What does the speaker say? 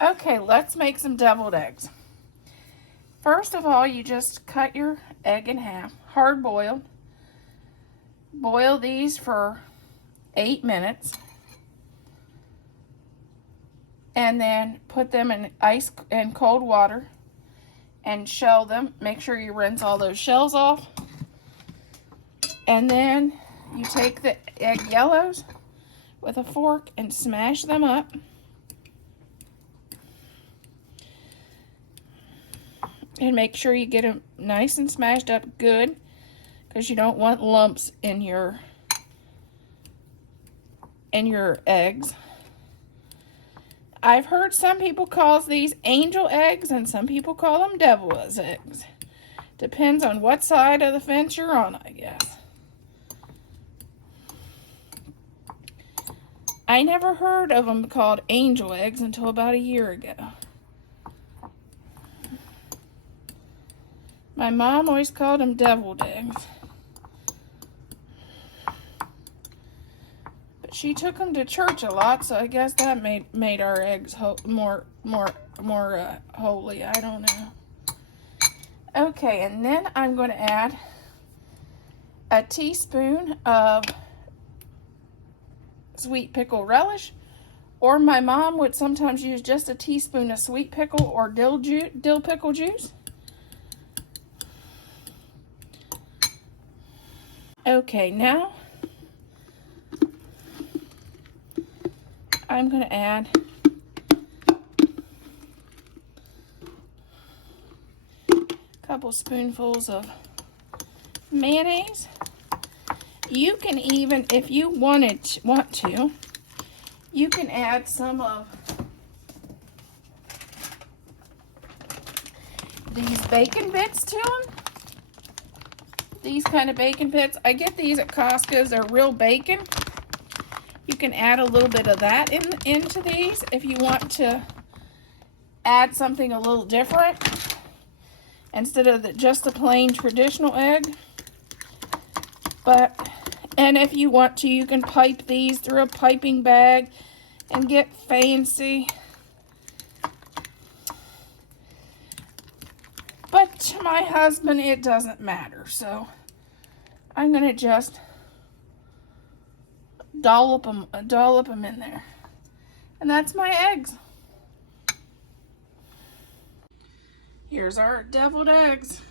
Okay, let's make some deviled eggs. First of all, you just cut your egg in half, hard boiled. Boil these for 8 minutes. And then put them in ice and cold water and shell them. Make sure you rinse all those shells off. And then you take the egg yellows with a fork and smash them up. And make sure you get them nice and smashed up good, because you don't want lumps in your eggs. I've heard some people call these angel eggs and some people call them devil's eggs. Depends on what side of the fence you're on, I guess. I never heard of them called angel eggs until about a year ago. My mom always called them deviled eggs. But she took them to church a lot, so I guess that made our eggs more holy. I don't know. Okay, and then I'm going to add a teaspoon of sweet pickle relish, or my mom would sometimes use just a teaspoon of sweet pickle or dill pickle juice. Okay, now I'm going to add a couple spoonfuls of mayonnaise. You can even, if you want to, you can add some of these bacon bits to them. These kind of bacon bits. I get these at Costco's. They're real bacon. You can add a little bit of that into these if you want to add something a little different instead of just the plain traditional egg. And if you want to, you can pipe these through a piping bag and get fancy. But to my husband, it doesn't matter. So I'm going to just dollop them in there. And that's my eggs. Here's our deviled eggs.